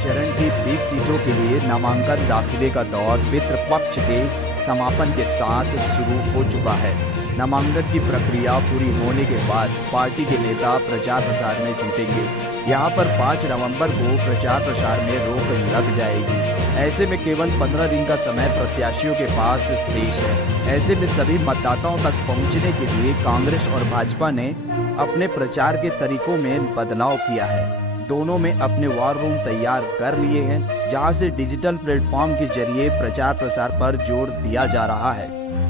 चरण की 20 सीटों के लिए नामांकन दाखिले का दौर पितृपक्ष के समापन के साथ शुरू हो चुका है। नामांकन की प्रक्रिया पूरी होने के बाद पार्टी के नेता प्रचार प्रसार में जुटेंगे। यहाँ पर 5 नवंबर को प्रचार प्रसार में रोक लग जाएगी। ऐसे में केवल 15 दिन का समय प्रत्याशियों के पास शेष है। ऐसे में सभी मतदाताओं तक पहुँचने के लिए कांग्रेस और भाजपा ने अपने प्रचार के तरीकों में बदलाव किया है। दोनों में अपने वॉर रूम तैयार कर लिए हैं, जहां से डिजिटल प्लेटफॉर्म के जरिए प्रचार प्रसार पर जोर दिया जा रहा है।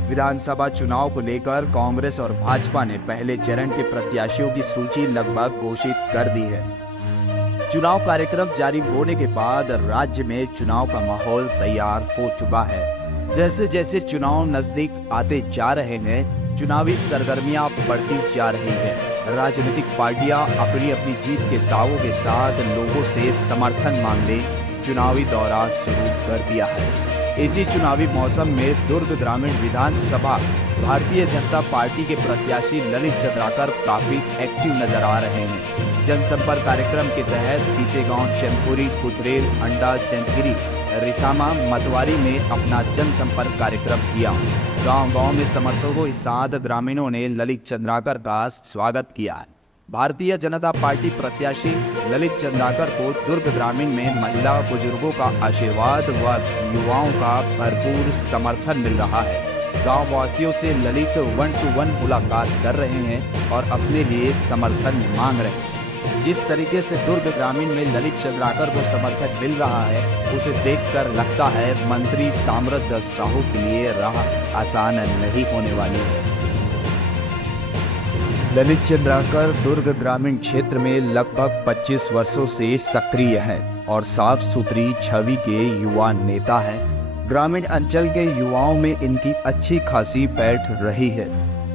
विधानसभा चुनाव को लेकर कांग्रेस और भाजपा ने पहले चरण के प्रत्याशियों की सूची लगभग घोषित कर दी है। चुनाव कार्यक्रम जारी होने के बाद राज्य में चुनाव का माहौल तैयार हो चुका है। जैसे जैसे चुनाव नजदीक आते जा रहे हैं, चुनावी सरगर्मियां बढ़ती जा रही है। राजनीतिक पार्टियां अपनी अपनी जीत के दावों के साथ लोगों से समर्थन मांगने चुनावी दौरा शुरू कर दिया है। इसी चुनावी मौसम में दुर्ग ग्रामीण विधानसभा भारतीय जनता पार्टी के प्रत्याशी ललित चंद्राकर काफी एक्टिव नजर आ रहे हैं। जनसंपर्क कार्यक्रम के तहत बीसेगांव, चंदपुरी, कुचरेल, अंडा, जंजगिरी, रिसामा, मतवारी में अपना जनसंपर्क कार्यक्रम किया। गांव-गांव में समर्थकों के साथ ग्रामीणों ने ललित चंद्राकर का स्वागत किया है। भारतीय जनता पार्टी प्रत्याशी ललित चंद्राकर को दुर्ग ग्रामीण में महिला बुजुर्गों का आशीर्वाद व युवाओं का भरपूर समर्थन मिल रहा है। गांव वासियों से ललित 1-to-1 मुलाकात कर रहे हैं और अपने लिए समर्थन मांग रहे हैं। जिस तरीके से दुर्ग ग्रामीण में ललित चंद्राकर को समर्थन मिल रहा है, उसे देखकर लगता है मंत्री ताम्रध्वज साहू के लिए राह आसान नहीं होने वाली है। ललित चंद्राकर दुर्ग ग्रामीण क्षेत्र में लगभग 25 वर्षों से सक्रिय है और साफ सुथरी छवि के युवा नेता है। ग्रामीण अंचल के युवाओं में इनकी अच्छी खासी पैठ रही है।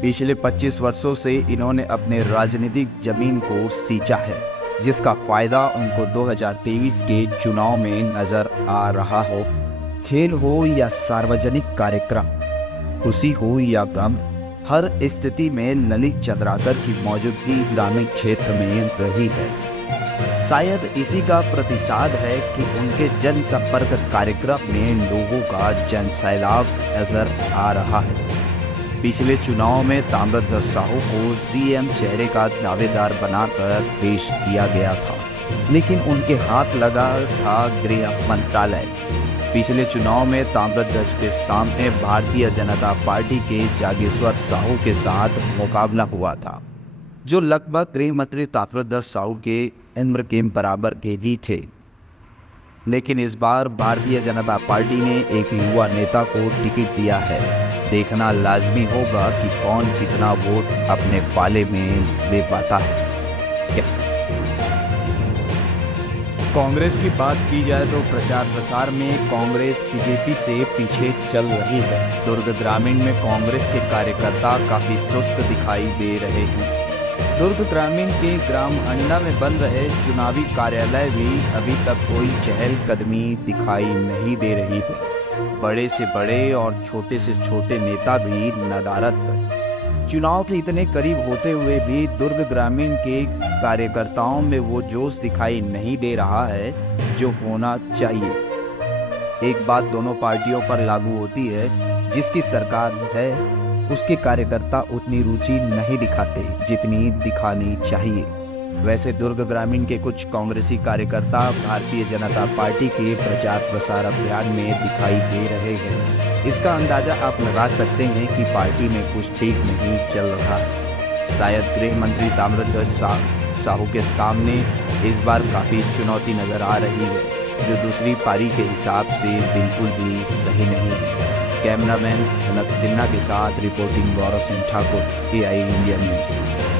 पिछले 25 वर्षों से इन्होंने अपने राजनीतिक जमीन को सींचा है, जिसका फायदा उनको 2023 के चुनाव में नजर आ रहा हो। खेल हो या सार्वजनिक कार्यक्रम, खुशी हो या गम, हर स्थिति में ललित चंद्राकर की मौजूदगी ग्रामीण क्षेत्र में रही है। शायद इसी का प्रतिसाद है कि उनके जनसंपर्क कार्यक्रम में लोगों का जनसैलाब नजर आ रहा है। पिछले चुनाव में ताम्रध्वज साहू को सीएम चेहरे का दावेदार बनाकर पेश किया गया था, लेकिन उनके हाथ लगा था गृह मंत्रालय। पिछले चुनाव में ताम्रध्वज के सामने भारतीय जनता पार्टी के जागेश्वर साहू के साथ मुकाबला हुआ था, जो लगभग गृह मंत्री ताम्रध्वज साहू के उम्र के बराबर के ही थे। लेकिन इस बार भारतीय जनता पार्टी ने एक युवा नेता को टिकट दिया है। देखना लाजमी होगा कि कौन कितना वोट अपने पाले में ले पाता है। कांग्रेस की बात की जाए तो प्रचार प्रसार में कांग्रेस बीजेपी से पीछे चल रही है। दुर्ग ग्रामीण में कांग्रेस के कार्यकर्ता काफी सुस्त दिखाई दे रहे हैं। दुर्ग ग्रामीण के ग्राम अंडा में बन रहे चुनावी कार्यालय भी अभी तक कोई चहलकदमी दिखाई नहीं दे रही है। बड़े से बड़े और छोटे से छोटे नेता भी नदारद है। चुनाव के इतने करीब होते हुए भी दुर्ग ग्रामीण के कार्यकर्ताओं में वो जोश दिखाई नहीं दे रहा है जो होना चाहिए। एक बात दोनों पार्टियों पर लागू होती है, जिसकी सरकार है उसके कार्यकर्ता उतनी रुचि नहीं दिखाते जितनी दिखानी चाहिए। वैसे दुर्ग ग्रामीण के कुछ कांग्रेसी कार्यकर्ता भारतीय जनता पार्टी के प्रचार प्रसार अभियान में दिखाई दे रहे हैं। इसका अंदाजा आप लगा सकते हैं कि पार्टी में कुछ ठीक नहीं चल रहा है। शायद गृह मंत्री ताम्रध्वज साहू के सामने इस बार काफ़ी चुनौती नजर आ रही है, जो दूसरी पारी के हिसाब से बिल्कुल भी सही नहीं है। कैमरामैन झनक सिन्हा के साथ reporting Gaurav Singh Thakur, AI India news.